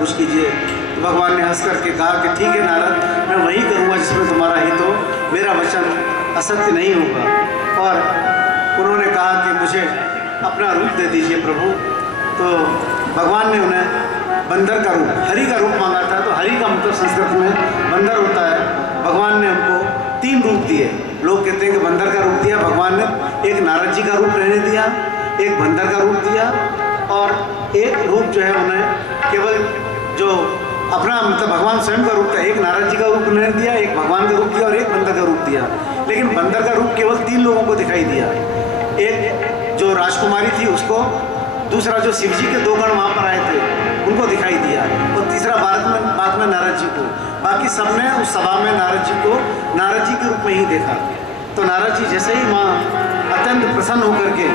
कुछ कीजिए। तो भगवान ने हंस करके कहा कि ठीक है नारद, मैं वही करूँगा जिसमें तुम्हारा हित हो, मेरा वचन असत्य नहीं होगा। और उन्होंने कहा कि मुझे अपना रूप दे दीजिए प्रभु। तो भगवान ने उन्हें बंदर का रूप, हरि का रूप मांगा था। तो हरि का मतलब संस्कृत में बंदर होता है। भगवान ने उनको 3 रूप दिए। लोग कहते हैं कि बंदर का रूप दिया, भगवान ने एक नारद जी का रूप रहने दिया, एक बंदर का रूप दिया, और एक रूप जो है उन्हें केवल जो अपना मतलब भगवान स्वयं का रूप था, एक नारद जी का रूप उन्होंने दिया, एक भगवान का रूप दिया और एक बंदर का रूप दिया। लेकिन बंदर का रूप केवल 3 लोगों को दिखाई दिया। एक जो राजकुमारी थी उसको, दूसरा जो शिव जी के 2 गण वहाँ पर आए थे उनको दिखाई दिया, और तीसरा बाद में नारद जी को। बाकी सबने उस सभा में नारद जी को नारद जी के रूप में ही देखा। तो नारद जी जैसे ही वहाँ अत्यंत प्रसन्न होकर के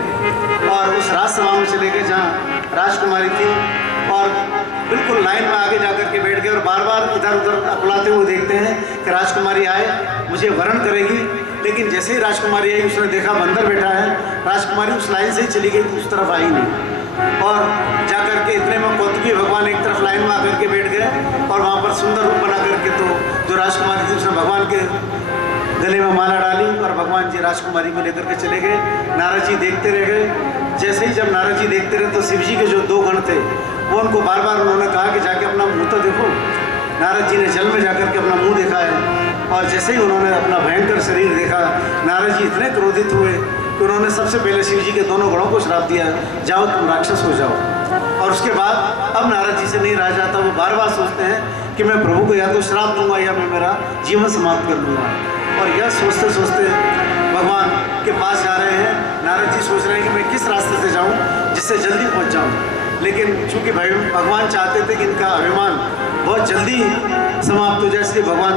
और उस राजसभा में चले गए जहाँ राजकुमारी थी, और बिल्कुल लाइन में आगे जाकर के बैठ गए, और बार बार इधर उधर अकुलाते हुए देखते हैं कि राजकुमारी आए, मुझे वरण करेगी। लेकिन जैसे ही राजकुमारी आई, उसने देखा बंदर बैठा है, राजकुमारी उस लाइन से ही चली गई, तो उस तरफ आई नहीं। और जाकर के इतने में कौतुकी भगवान एक तरफ लाइन में आकर के बैठ गए, और वहाँ पर सुंदर रूप बना करके तो जो राजकुमारी थी उसने भगवान के गले में माला डाली, और भगवान जी राजकुमारी को लेकर के चले गए। नारद जी देखते रह गए। जैसे ही जब नारद जी देखते रहे तो शिव जी के जो 2 गण थे वो उनको बार बार उन्होंने कहा कि जाके अपना मुँह तो देखो। नारद जी ने जल में जाकर के अपना मुँह देखा है, और जैसे ही उन्होंने अपना भयंकर शरीर देखा, नारद जी इतने क्रोधित हुए कि उन्होंने सबसे पहले शिव जी के दोनों गणों को श्राप दिया, जाओ तुम राक्षस हो जाओ। और उसके बाद अब नारद जी से नहीं रहा जाता। वो बार बार सोचते हैं कि मैं प्रभु को या तो श्राप दूंगा या मैं मेरा जीवन समाप्त कर लूँगा। और यह सोचते सोचते भगवान के पास जा रहे हैं। नारद जी सोच रहे हैं कि मैं किस रास्ते से जाऊं जिससे जल्दी पहुंच जाऊं। लेकिन चूंकि भगवान चाहते थे कि इनका अभिमान बहुत जल्दी समाप्त हो जाए, इसलिए भगवान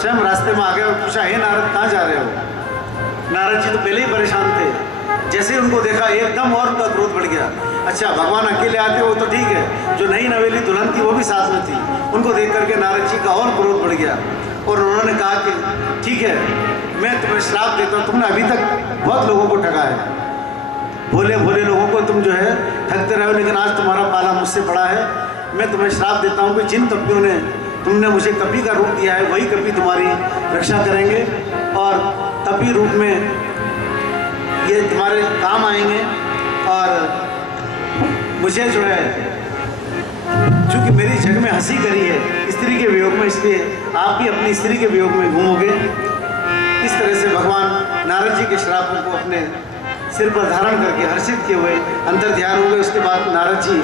स्वयं रास्ते में आ गए और पूछा, हे नारद कहाँ जा रहे हो। नारद जी तो पहले ही परेशान थे। जैसे ही उनको देखा एकदम और उनका क्रोध बढ़ गया। अच्छा, भगवान अकेले आते वो तो ठीक है, जो नई नवेली दुल्हन थी वो भी साथ में थी, उनको देख करके नारद जी का और क्रोध बढ़ गया। और उन्होंने कहा कि ठीक है, मैं तुम्हें श्राप देता हूँ, तुमने अभी तक बहुत लोगों को ठगा है, भोले भोले लोगों को तुम जो है ठगते रहे हो, लेकिन आज तुम्हारा पाला मुझसे पड़ा है। मैं तुम्हें श्राप देता हूँ कि जिन कपियों ने तुमने मुझे कपि का रूप दिया है, वही कपि तुम्हारी रक्षा करेंगे, और कपि रूप में ये तुम्हारे काम आएंगे। और मुझे जो है, चूँकि मेरी जग में हंसी करी है स्त्री के वियोग में, इसलिए आप भी अपनी स्त्री के वियोग में घूमोगे। इस तरह से भगवान नारद जी के श्रापों को अपने सिर पर धारण करके हर्षित किए हुए अंतर ध्यान हो गए। उसके बाद नारद जी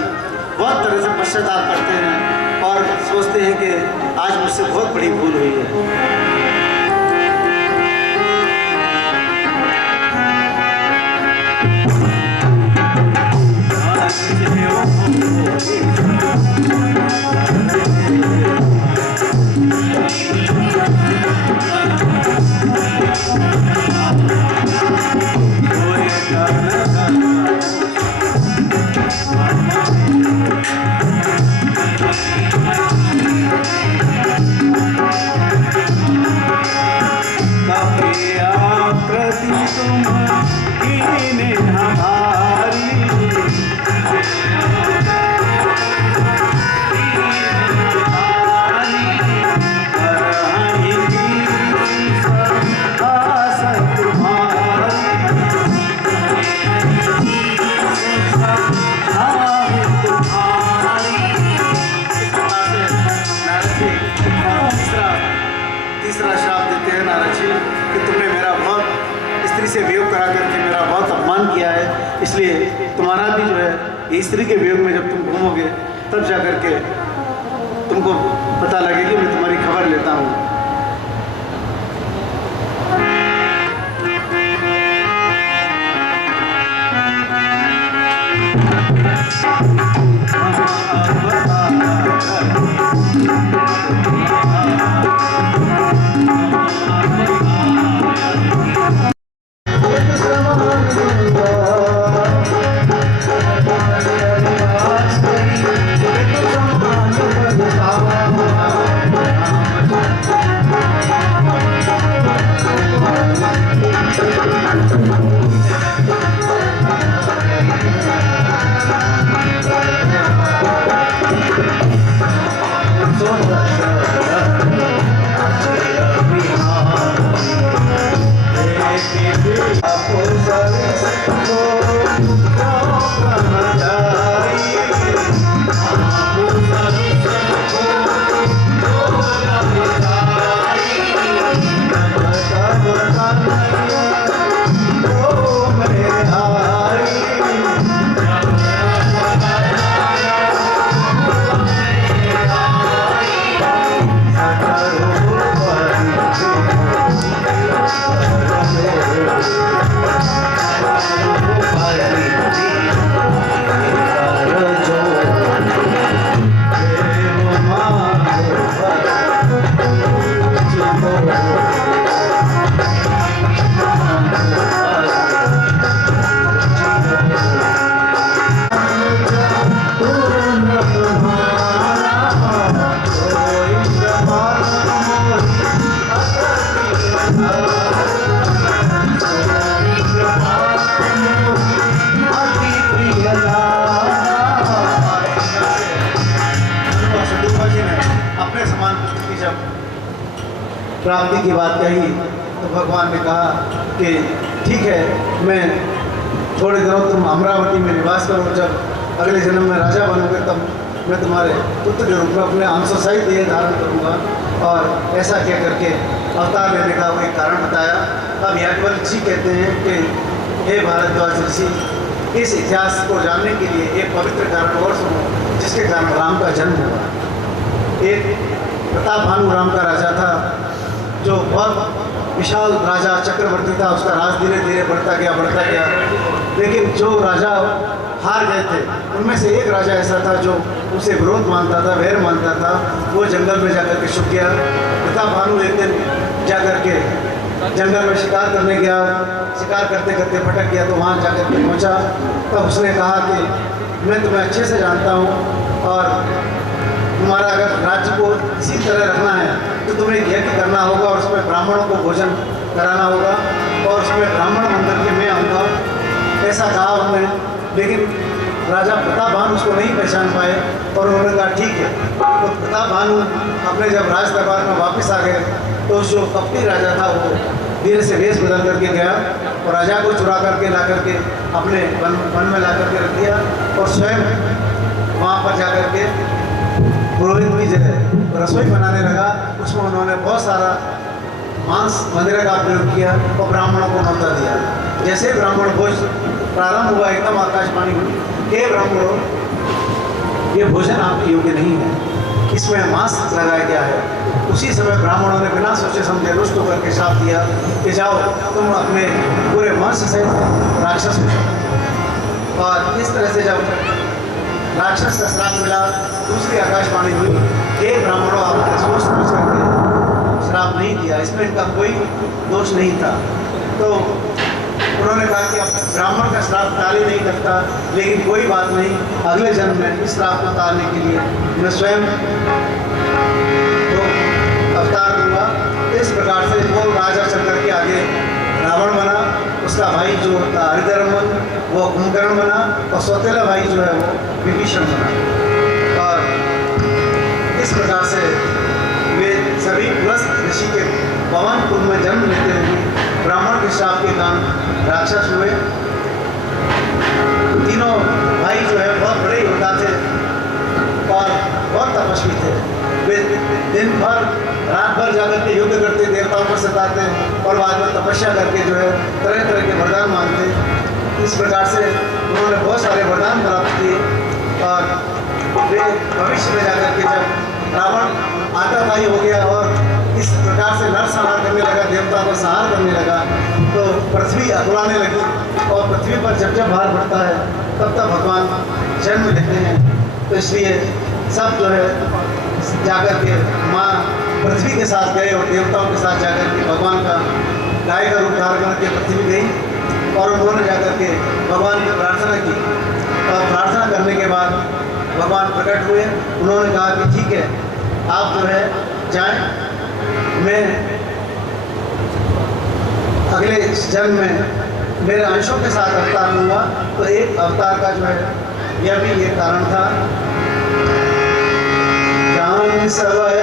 बहुत तरह से पश्चाताप करते हैं और सोचते हैं कि आज मुझसे बहुत बड़ी भूल हुई है। किया है। इसलिए तुम्हारा भी जो है ये स्त्री के वियोग में जब तुम घूमोगे तब जा कर के तुमको पता लगेगी। मैं तुम्हारी खबर लेता हूँ। प्राप्ति की बात कही तो भगवान ने कहा कि ठीक है, मैं थोड़े दिनों तुम अमरावती में निवास करो, जब अगले जन्म में राजा बनोगे तब मैं तुम्हारे पुत्र के रूप में अपने अंश सहित ये धारण करूँगा। और ऐसा कह करके अवतार लेने का वो एक कारण बताया। अब याज्ञवल्क्य जी कहते हैं कि हे भारद्वाज ऋषि, इस इतिहास को जानने के लिए एक पवित्र कारण और सुनो, जिसके कारण राम का जन्म हुआ। एक प्रताप भानु राम का राजा था, जो बहुत विशाल राजा चक्रवर्ती था। उसका राज धीरे धीरे बढ़ता गया। लेकिन जो राजा हार गए थे उनमें से एक राजा ऐसा था जो उसे विरोध मानता था, वैर मानता था। वो जंगल में जाकर के छुप गया। प्रताप भानु एक दिन जाकर के जंगल में शिकार करने गया। शिकार करते करते भटक गया तो वहाँ जाकर के पहुँचा। तब उसने कहा कि मैं तुम्हें अच्छे से जानता हूँ और तुम्हारा अगर राज्य को इसी तरह रखना है तो तुम्हें यज्ञ करना होगा और उसमें ब्राह्मणों को भोजन कराना होगा और उसमें ब्राह्मण मंदिर के मैं आऊँगा, ऐसा कहा उन्होंने। लेकिन राजा प्रताप भानु उसको नहीं पहचान पाए और उन्होंने कहा ठीक है। तो प्रताप भानु अपने जब राज दरबार में वापस आ गए तो जो कपटी राजा था वो धीरे से वेश बदल करके गया और राजा को चुरा करके ला करके अपने वन में ला करके रख दिया और स्वयं वहाँ पर जा कर के पुरोहित की जगह रसोई बनाने लगा। उसमें उन्होंने बहुत सारा मांस मदिरा का प्रयोग किया और ब्राह्मणों को न्योता दिया। जैसे ब्राह्मण भोज प्रारंभ हुआ एकदम आकाशवाणी हुई कि ब्राह्मणों, ये भोजन आपके योग्य नहीं है, इसमें मांस लगाया गया है। उसी समय ब्राह्मणों ने बिना सोचे समझे रुष्ट होकर के श्राप दिया कि जाओ तुम अपने पूरे वंश से राक्षस हो जाओ। और इस तरह से जब राक्षस का श्राप मिला, दूसरी आकाशवाणी हुई कि ब्राह्मणों, आपने सोच समझ करके श्राप नहीं दिया, इसमें इनका कोई दोष नहीं था। तो उन्होंने कहा कि अब ब्राह्मण का श्राप टाल ही नहीं करता, लेकिन कोई बात नहीं, अगले जन्म में इस श्राप को टालने के लिए मैं स्वयं तो अवतार दूंगा। इस प्रकार से वो राजा चल करके आगे रावण बना, उसका भाई जो था हरिधर्मन वो कुंभकर्ण बना और सौतेला भाई जो है वो विभीषण बना। और इस प्रकार से वे सभी पुलस्त ऋषि के पवन कुल में जन्म लेते हुए ब्राह्मण के श्राप के कारण राक्षस हुए। तीनों भाई जो है बहुत बड़े योद्धा थे और बहुत तपस्वी थे। वे दिन भर रात भर जाकर के युद्ध करते, देवताओं को सताते और बाद में तपस्या करके जो है तरह तरह के वरदान मांगते। इस प्रकार से उन्होंने बहुत सारे वरदान प्राप्त किए और वे भविष्य में जाकर के जब रावण आताताई हो गया और इस प्रकार से नरसंहार करने लगा, देवता को संहार करने लगा, तो पृथ्वी अकुलाने लगी और पृथ्वी पर जब जब भार बढ़ता है तब तब भगवान जन्म लेते हैं। तो इसलिए सब जो है जाकर के माँ पृथ्वी के साथ गए और देवताओं के साथ जाकर के भगवान का गाय का रूप धारण करके पृथ्वी गई और उन्होंने जाकर के भगवान की प्रार्थना की और प्रार्थना करने के बाद भगवान प्रकट हुए। उन्होंने कहा कि ठीक है, आप जो है जाएं, मैं अगले जन्म में मेरे अंशों के साथ अवतार लूँगा। तो एक अवतार का जो है यह भी एक कारण था। जान सवै